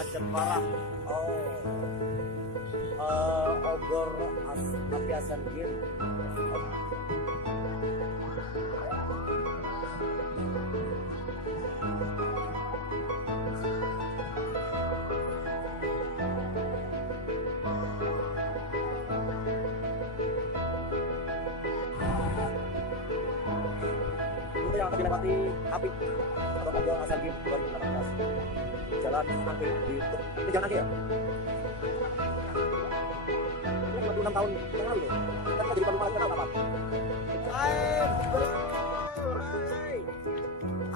macet parah. Obor Api Asian Game. Itu yang akan dilewati Api atau Obor Asian Game 2018. Jalan Angke di ini jalan Angke ya? 26 tahun yang lalu loh. Kan jadi penumpang lagi kenal apa?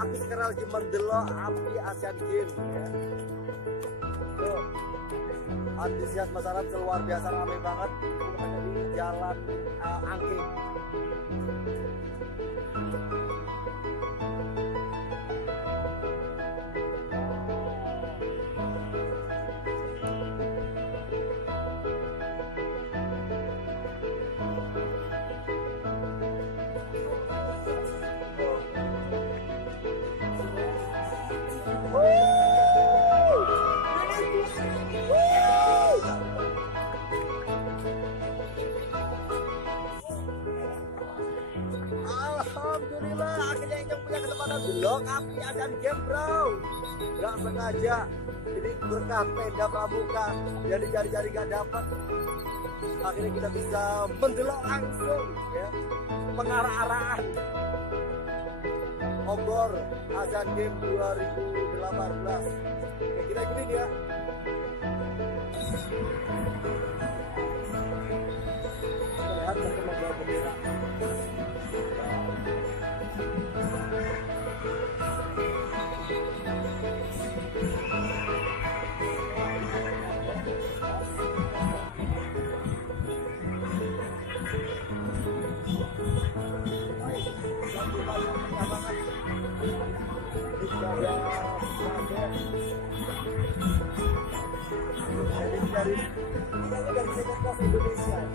Aku sekarang lagi mendelok Api Asian Game ya. Tuh, antusias masyarakat luar biasa, ramai banget. Kita ada di jalan Angke. Alhamdulillah, akhirnya yang punya kesempatan vlog Api Asian Game bro. Gak sengaja, ini berkah tenda pramuka, jadi cari-cari gak dapat. Akhirnya kita bisa mendelok langsung ya, pengarah-arahan Obor Asian Game 2018. Oke, kita ikutin ya. Lihat membawa bendera. Dari Indonesia.